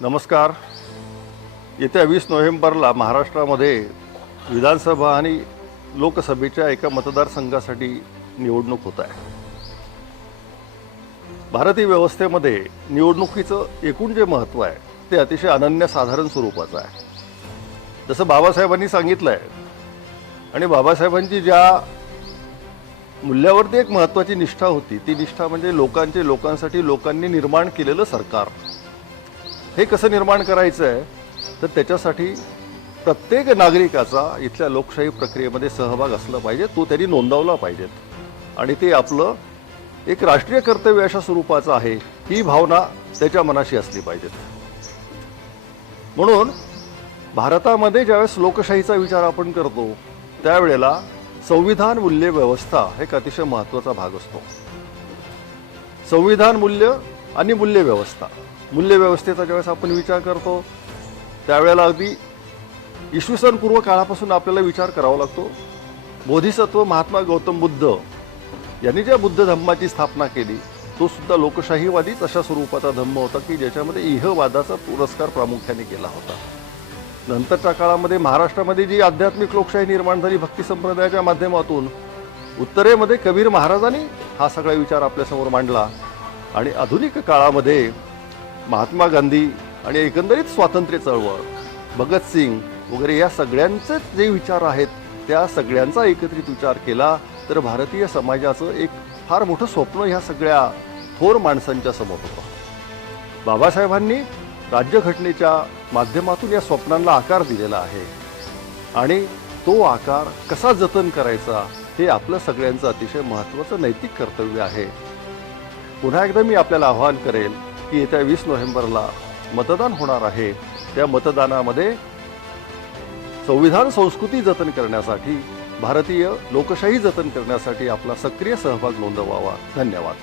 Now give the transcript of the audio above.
नमस्कार. येत्या वीस नोव्हेंबरला महाराष्ट्रामध्ये विधानसभा आणि लोकसभेच्या एका मतदारसंघासाठी निवडणूक होत आहे. भारतीय व्यवस्थेमध्ये निवडणुकीचं एकूण जे महत्त्व आहे ते अतिशय अनन्यसाधारण स्वरूपाचं आहे. जसं बाबासाहेबांनी सांगितलं आहे आणि बाबासाहेबांची ज्या मूल्यावरती एक महत्त्वाची निष्ठा होती ती निष्ठा म्हणजे लोकांचे लोकांसाठी लोकांनी निर्माण केलेलं सरकार. हे कसं निर्माण करायचं आहे तर त्याच्यासाठी प्रत्येक नागरिकाचा इथल्या लोकशाही प्रक्रियेमध्ये सहभाग असला पाहिजे तो त्यांनी नोंदवला पाहिजेत आणि ते आपलं एक राष्ट्रीय कर्तव्य अशा स्वरूपाचं आहे ही भावना त्याच्या मनाशी असली पाहिजेत म्हणून भारतामध्ये ज्यावेळेस लोकशाहीचा विचार आपण करतो त्यावेळेला संविधान मूल्य व्यवस्था एक अतिशय महत्त्वाचा भाग असतो. संविधान मूल्य आणि मूल्यव्यवस्था. मूल्यव्यवस्थेचा ज्यावेळेस आपण विचार करतो त्यावेळेला अगदी इसवी सन पूर्व काळापासून आपल्याला विचार करावा लागतो. बोधिसत्व महात्मा गौतम बुद्ध यांनी ज्या बुद्ध धम्माची स्थापना केली तो सुद्धा लोकशाहीवादीच अशा स्वरूपाचा धम्म होता की ज्याच्यामध्ये इहवादाचा पुरस्कार प्रामुख्याने केला होता. नंतरच्या काळामध्ये महाराष्ट्रामध्ये जी आध्यात्मिक लोकशाही निर्माण झाली भक्ती संप्रदायाच्या माध्यमातून उत्तरेमध्ये कबीर महाराजांनी हा सगळा विचार आपल्यासमोर मांडला. आणि आधुनिक काळामध्ये महात्मा गांधी आणि एकंदरीत स्वातंत्र्य चळवळ भगतसिंग वगैरे या सगळ्यांचे जे विचार आहेत त्या सगळ्यांचा एकत्रित विचार केला तर भारतीय समाजाचं एक फार मोठं स्वप्न ह्या सगळ्या थोर माणसांच्या समोर होतं. बाबासाहेबांनी राज्यघटनेच्या माध्यमातून या स्वप्नांना आकार दिलेला आहे आणि तो आकार कसा जतन करायचा हे आपलं सगळ्यांचं अतिशय महत्त्वाचं नैतिक कर्तव्य आहे. पुन्हा एकदा मी आपल्याला आवाहन करेल की येत्या वीस नोव्हेंबरला मतदान होणार आहे. त्या मतदानामध्ये संविधान संस्कृती जतन करण्यासाठी भारतीय लोकशाही जतन करण्यासाठी आपला सक्रिय सहभाग नोंदवावा. धन्यवाद.